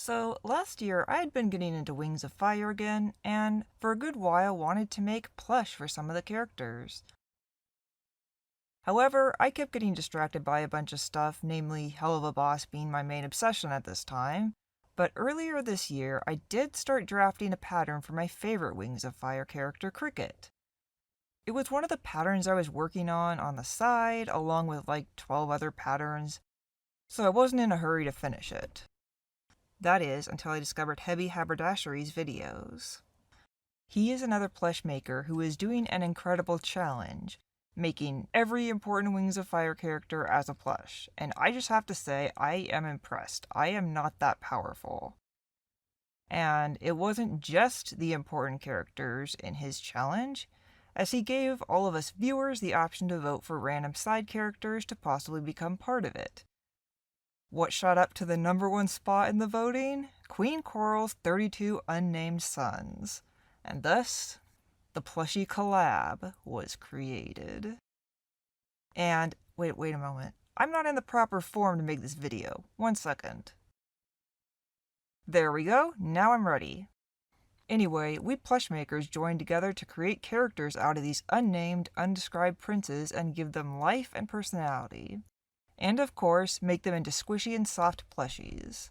So, last year I had been getting into Wings of Fire again, and for a good while wanted to make plush for some of the characters. However, I kept getting distracted by a bunch of stuff, namely Hell of a Boss being my main obsession at this time. But earlier this year, I did start drafting a pattern for my favorite Wings of Fire character, Cricket. It was one of the patterns I was working on the side, along with like 12 other patterns, so I wasn't in a hurry to finish it. That is, until I discovered Hebi Haberdashery's videos. He is another plush maker who is doing an incredible challenge, making every important Wings of Fire character as a plush, and I just have to say, I am impressed. I am not that powerful. And it wasn't just the important characters in his challenge, as he gave all of us viewers the option to vote for random side characters to possibly become part of it. What shot up to the #1 spot in the voting? Queen Coral's 32 unnamed sons. And thus, the Plushie collab was created. And, wait a moment. I'm not in the proper form to make this video. 1 second. There we go, now I'm ready. Anyway, we plush makers joined together to create characters out of these unnamed, undescribed princes and give them life and personality. And of course, make them into squishy and soft plushies.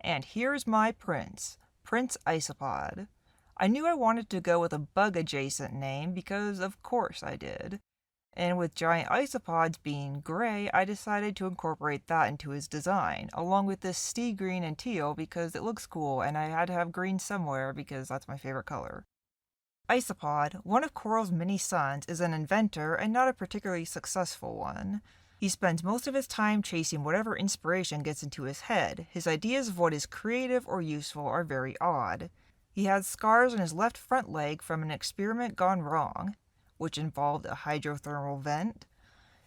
And here's my prince, Prince Isopod. I knew I wanted to go with a bug-adjacent name because of course I did. And with giant isopods being gray, I decided to incorporate that into his design, along with this sea green and teal because it looks cool and I had to have green somewhere because that's my favorite color. Isopod, one of Coral's many sons, is an inventor and not a particularly successful one. He spends most of his time chasing whatever inspiration gets into his head. His ideas of what is creative or useful are very odd. He has scars on his left front leg from an experiment gone wrong, which involved a hydrothermal vent.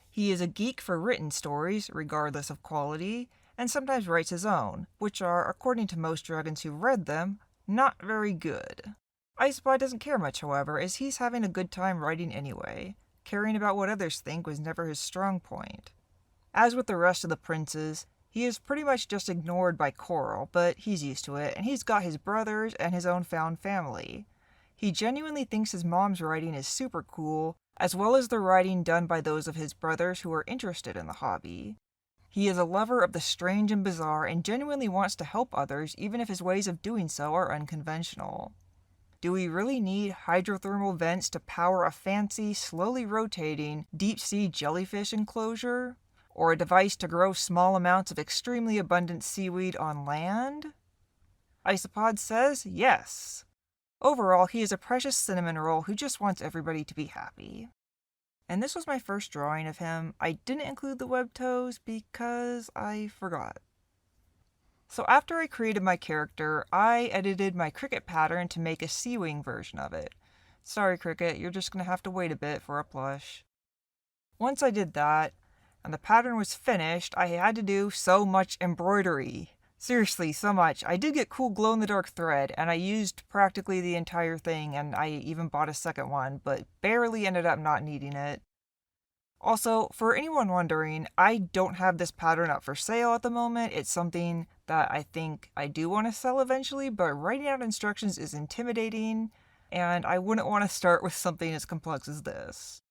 He is a geek for written stories, regardless of quality, and sometimes writes his own, which are, according to most dragons who read them, not very good. Isopod doesn't care much, however, as he's having a good time writing anyway. Caring about what others think was never his strong point. As with the rest of the princes, he is pretty much just ignored by Coral, but he's used to it, and he's got his brothers and his own found family. He genuinely thinks his mom's writing is super cool, as well as the writing done by those of his brothers who are interested in the hobby. He is a lover of the strange and bizarre and genuinely wants to help others even if his ways of doing so are unconventional. Do we really need hydrothermal vents to power a fancy, slowly rotating, deep-sea jellyfish enclosure? Or a device to grow small amounts of extremely abundant seaweed on land? Isopod says yes. Overall, he is a precious cinnamon roll who just wants everybody to be happy. And this was my first drawing of him. I didn't include the web toes because I forgot. So after I created my character, I edited my Cricket pattern to make a Seawing version of it. Sorry Cricket, you're just gonna have to wait a bit for a plush. Once I did that, and the pattern was finished, I had to do so much embroidery. Seriously, so much. I did get cool glow-in-the-dark thread, and I used practically the entire thing, and I even bought a second one, but barely ended up not needing it. Also, for anyone wondering, I don't have this pattern up for sale at the moment. It's something that I think I do want to sell eventually, but writing out instructions is intimidating, and I wouldn't want to start with something as complex as this.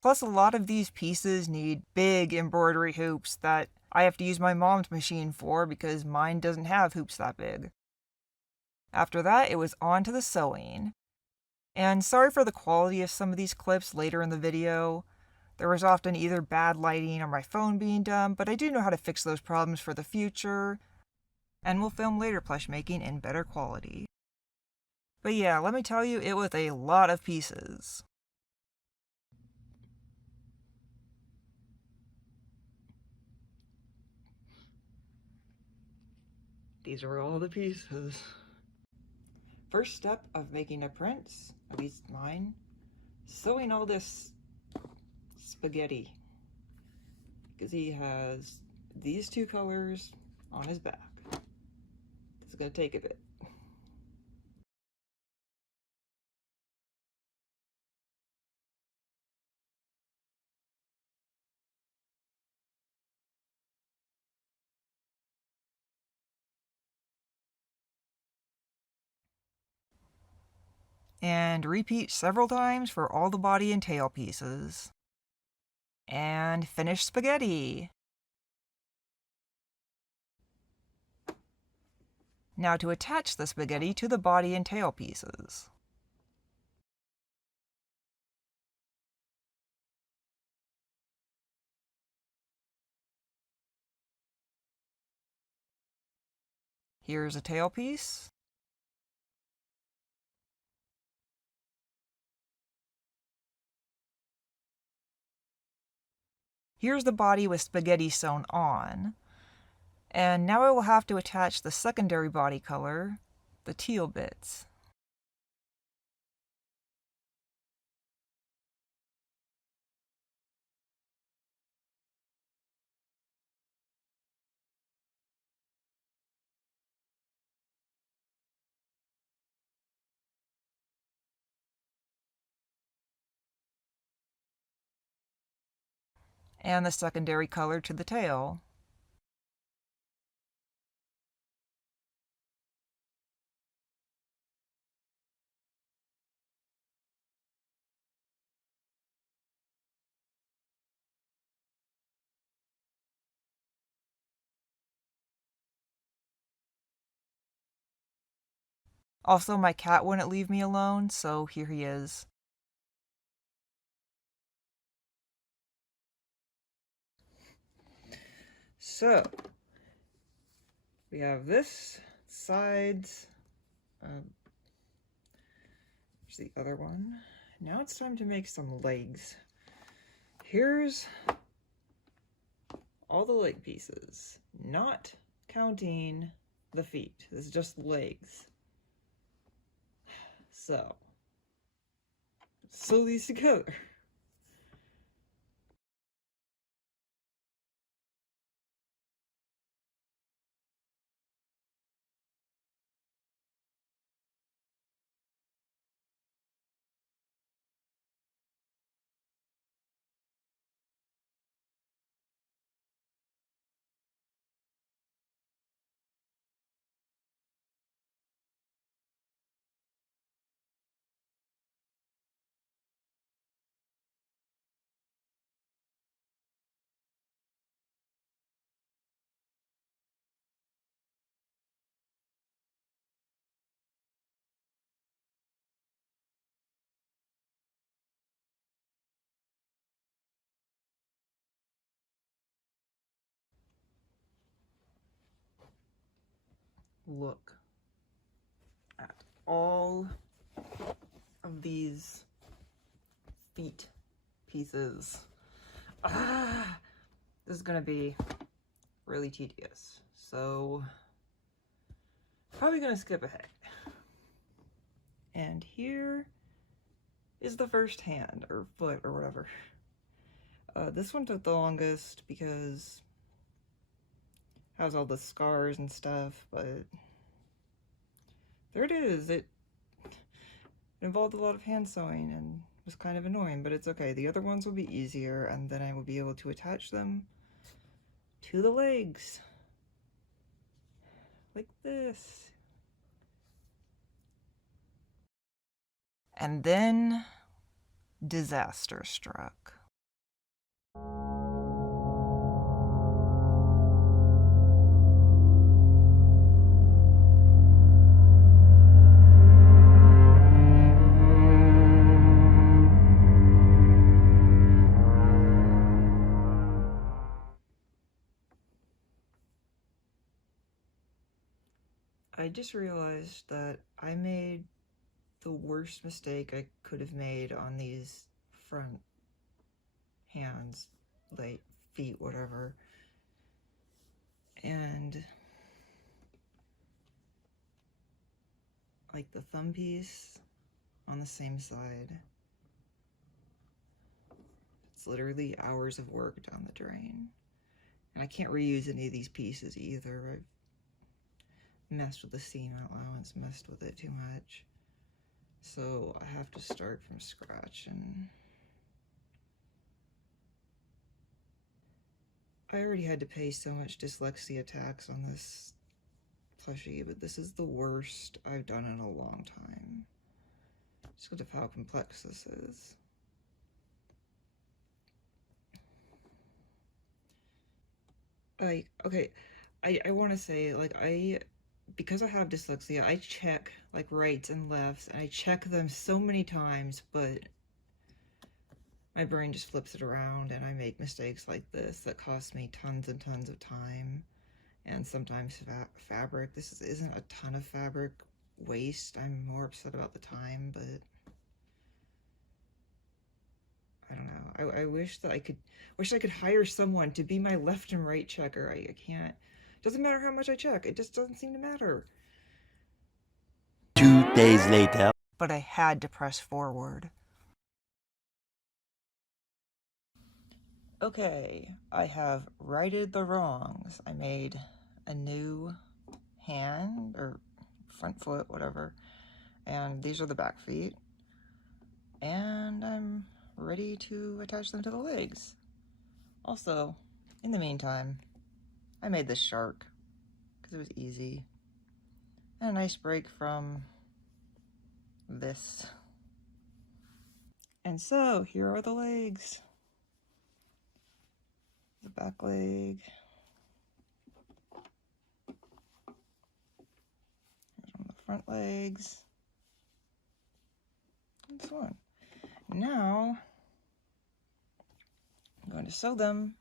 Plus, a lot of these pieces need big embroidery hoops that I have to use my mom's machine for because mine doesn't have hoops that big. After that, it was on to the sewing. And sorry for the quality of some of these clips later in the video. There was often either bad lighting or my phone being dumb, but I do know how to fix those problems for the future, and we'll film later plush making in better quality. But yeah, let me tell you, it was a lot of pieces. These are all the pieces. First step of making a prince, at least mine, sewing all this spaghetti. Because he has these 2 colors on his back. It's gonna take a bit. And repeat several times for all the body and tail pieces. And finish spaghetti. Now to attach the spaghetti to the body and tail pieces. Here's a tail piece. Here's the body with spaghetti sewn on. And now I will have to attach the secondary body color, the teal bits. And the secondary color to the tail. Also, my cat wouldn't leave me alone, so here he is. So, we have this, sides, here's the other one. Now it's time to make some legs. Here's all the leg pieces, not counting the feet. This is just legs. So, sew these together. Look at all of these feet pieces. This is gonna be really tedious, so probably gonna skip ahead. And here is the first hand or foot or whatever. This one took the longest because it has all the scars and stuff, but there it is. It involved a lot of hand sewing and was kind of annoying, but it's okay. The other ones will be easier, and then I will be able to attach them to the legs like this. And then disaster struck. I just realized that I made the worst mistake I could have made on these front hands, like feet, whatever. And like the thumb piece on the same side. It's literally hours of work down the drain. And I can't reuse any of these pieces either. I've messed with the seam allowance, messed with it too much. So I have to start from scratch, and I already had to pay so much dyslexia tax on this plushie, but this is the worst I've done in a long time. just because of how complex this is. Like, okay, I want to say, like, because I have dyslexia, I check, like, rights and lefts, and I check them so many times, but my brain just flips it around, and I make mistakes like this that cost me tons and tons of time, and sometimes fabric. This isn't a ton of fabric waste. I'm more upset about the time, but I don't know. I wish that I could hire someone to be my left and right checker. I can't. Doesn't matter how much I check. It just doesn't seem to matter. 2 days later. But I had to press forward. Okay, I have righted the wrongs. I made a new hand, or front foot, whatever, and these are the back feet. And I'm ready to attach them to the legs. Also, in the meantime, I made this shark because it was easy. And a nice break from this. And so, here are the legs. The back leg. Here's one of the front legs. And so on. Now, I'm going to sew them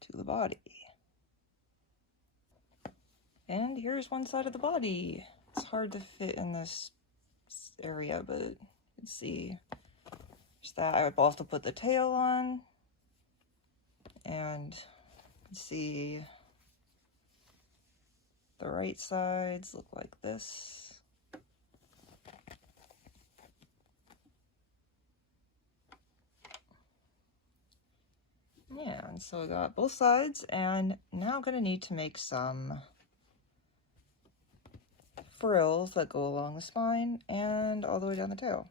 to the body. And here's one side of the body. It's hard to fit in this area, but you can see just that. I would also put the tail on, and you can see the right sides look like this. Yeah, and so I got both sides, and now I'm gonna need to make some frills that go along the spine and all the way down the tail.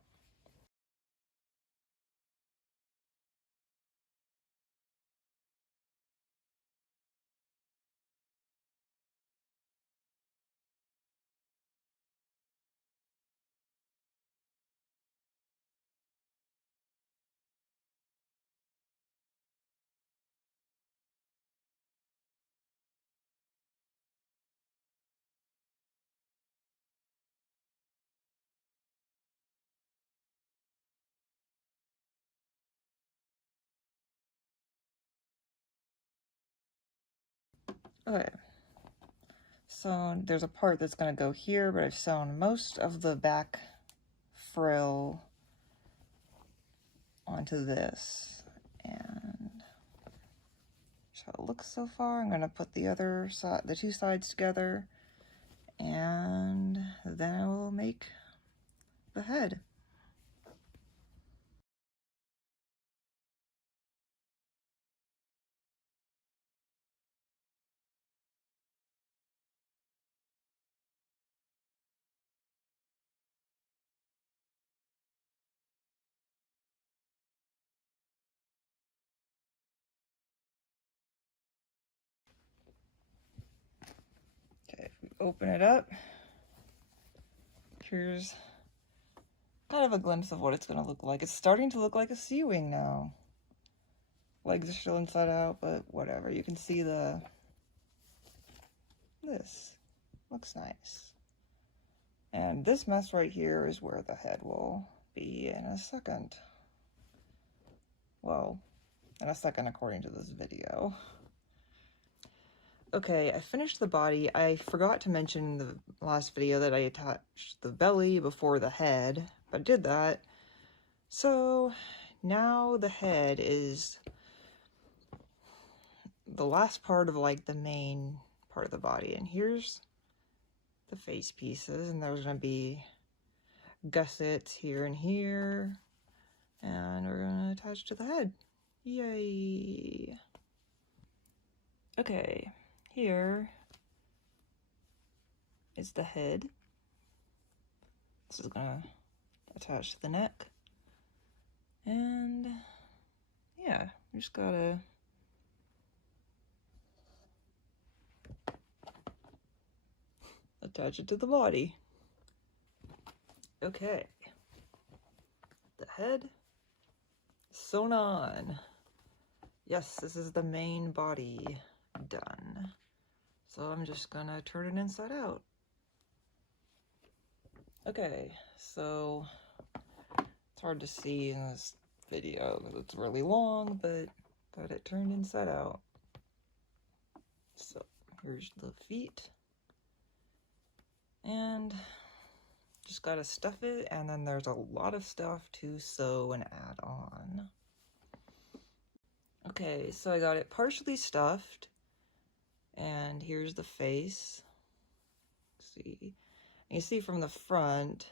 Okay, so there's a part that's going to go here, but I've sewn most of the back frill onto this, and that's how it looks so far. I'm going to put the other side, the two sides together, and then I will make the head. Okay, if we open it up, here's kind of a glimpse of what it's going to look like. It's starting to look like a Seawing now. Legs are still inside out, but whatever. You can see this. Looks nice. And this mess right here is where the head will be in a second. Well, in a second according to this video. Okay, I finished the body. I forgot to mention in the last video that I attached the belly before the head, but I did that. So now the head is the last part of like the main part of the body. And here's the face pieces, and there's going to be gussets here and here. And we're going to attach to the head. Yay! Okay, here is the head. This is gonna attach to the neck. And yeah, we just gotta attach it to the body. Okay. The head sewn on. Yes, this is the main body done. So I'm just gonna turn it inside out. Okay, so it's hard to see in this video because it's really long, but got it turned inside out. So here's the feet. And just gotta stuff it, and then there's a lot of stuff to sew and add on. Okay, so I got it partially stuffed, and here's the face. Let's see. You see from the front,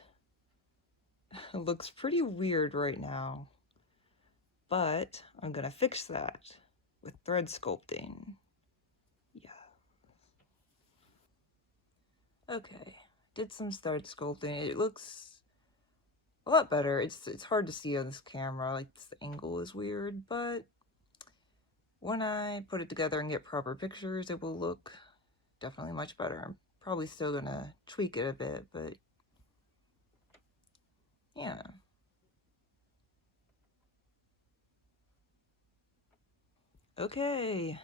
it looks pretty weird right now, but I'm gonna fix that with thread sculpting. Yeah. Okay, did some thread sculpting. It looks a lot better. It's hard to see on this camera, like the angle is weird, but when I put it together and get proper pictures, it will look definitely much better. I'm probably still gonna tweak it a bit, but yeah. Okay.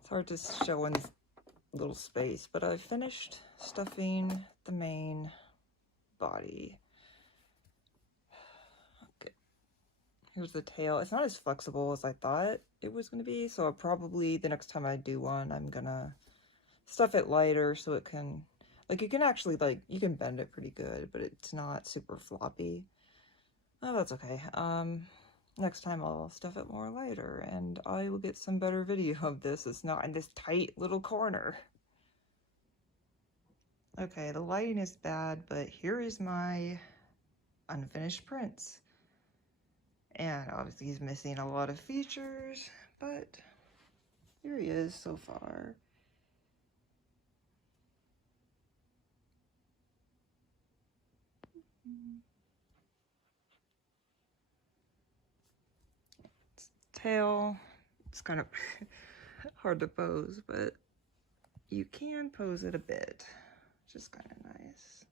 It's hard to show in this little space, but I finished stuffing the main body. Okay. Here's the tail. It's not as flexible as I thought it was gonna be, so probably the next time I do one, I'm gonna stuff it lighter so it can, like, you can actually, like, you can bend it pretty good, but it's not super floppy. Oh, that's okay. Next time I'll stuff it more lighter, and I will get some better video of this. It's not in this tight little corner. Okay, the lighting is bad, but here is my unfinished prints. And obviously he's missing a lot of features, but here he is so far. Tail, it's kind of hard to pose, but you can pose it a bit, which is kind of nice.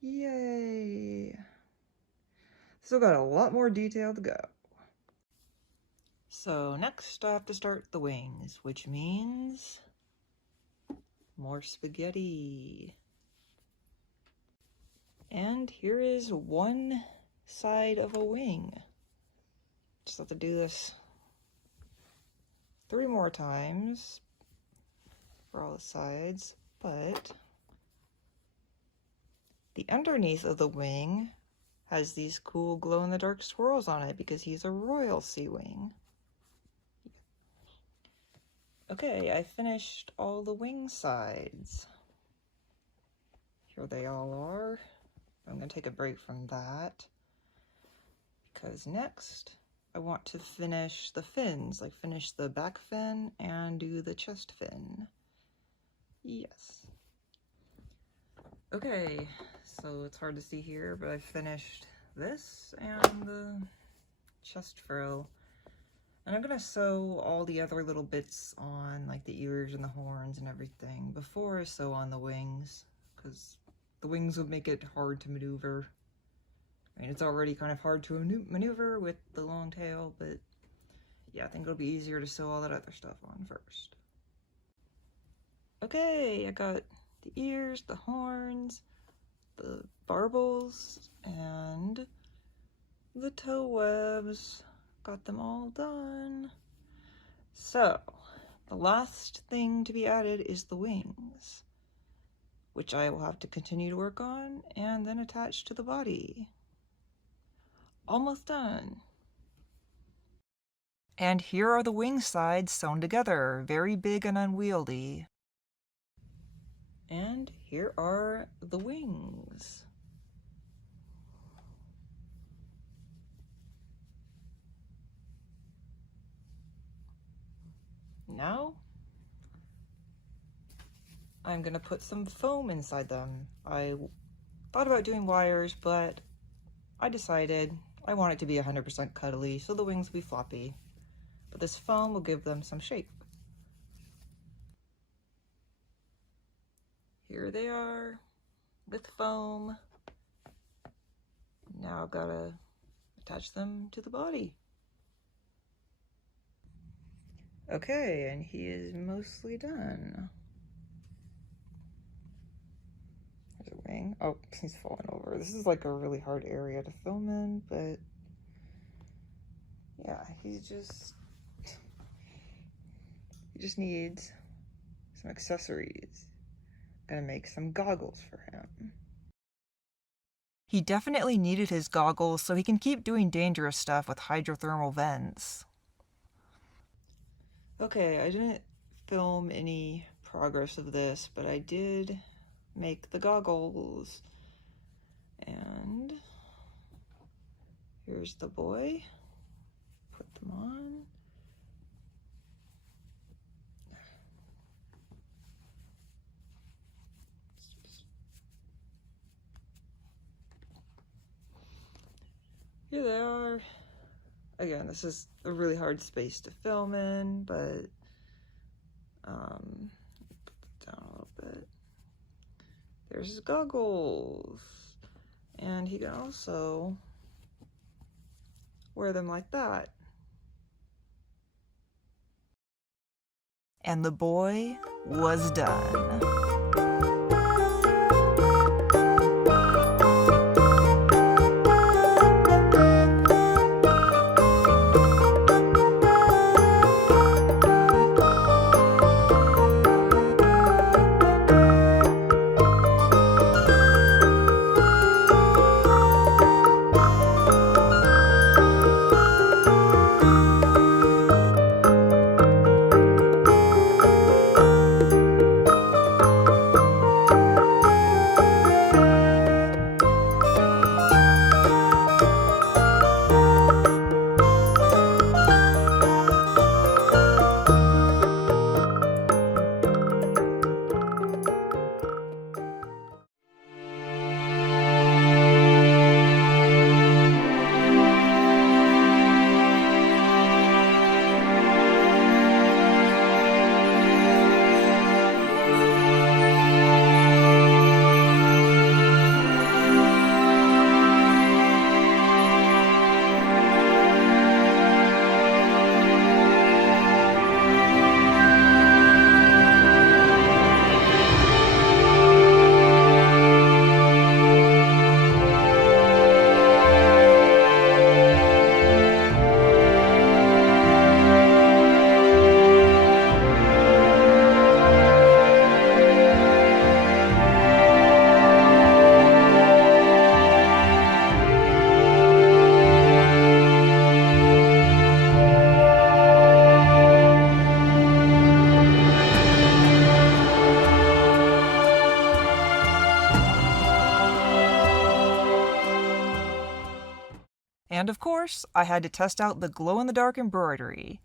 Yay! Still got a lot more detail to go. So next I have to start the wings, which means more spaghetti. And here is one side of a wing. Just have to do this 3 more times for all the sides, but the underneath of the wing has these cool glow-in-the-dark swirls on it because he's a royal Seawing. Okay, I finished all the wing sides. Here they all are. I'm gonna take a break from that because next I want to finish the fins, like finish the back fin and do the chest fin. Yes. Okay, so it's hard to see here, but I finished this and the chest frill. And I'm gonna sew all the other little bits on, like the ears and the horns and everything, before I sew on the wings, because the wings would make it hard to maneuver. I mean, it's already kind of hard to maneuver with the long tail, but yeah, I think it'll be easier to sew all that other stuff on first. Okay, I got the ears, the horns, the barbels, and the toe webs. Got them all done. So, the last thing to be added is the wings, which I will have to continue to work on and then attach to the body. Almost done. And here are the wing sides sewn together, very big and unwieldy. And here are the wings. Now, I'm gonna put some foam inside them. I thought about doing wires, but I decided I want it to be 100% cuddly, so the wings will be floppy. But this foam will give them some shape. Here they are. with foam. Now I've got to attach them to the body. Okay, and he is mostly done. There's a wing. Oh, he's falling over. This is like a really hard area to film in, but yeah, he just needs some accessories. Gonna make some goggles for him. He definitely needed his goggles so he can keep doing dangerous stuff with hydrothermal vents. Okay, I didn't film any progress of this, but I did make the goggles. And here's the boy. Put them on. Here they are. Again, this is a really hard space to film in, but put it down a little bit. There's his goggles. And he can also wear them like that. And the boy was done. And of course, I had to test out the glow-in-the-dark embroidery.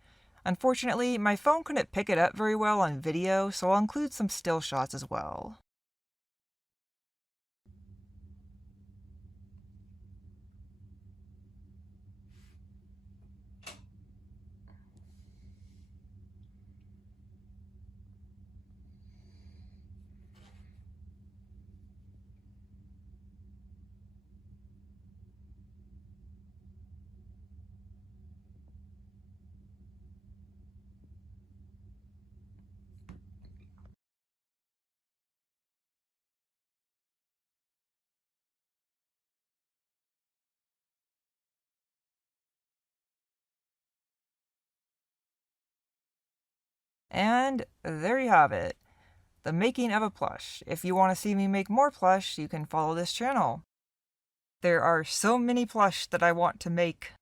Unfortunately, my phone couldn't pick it up very well on video, so I'll include some still shots as well. And there you have it. The making of a plush. If you want to see me make more plush, you can follow this channel. There are so many plush that I want to make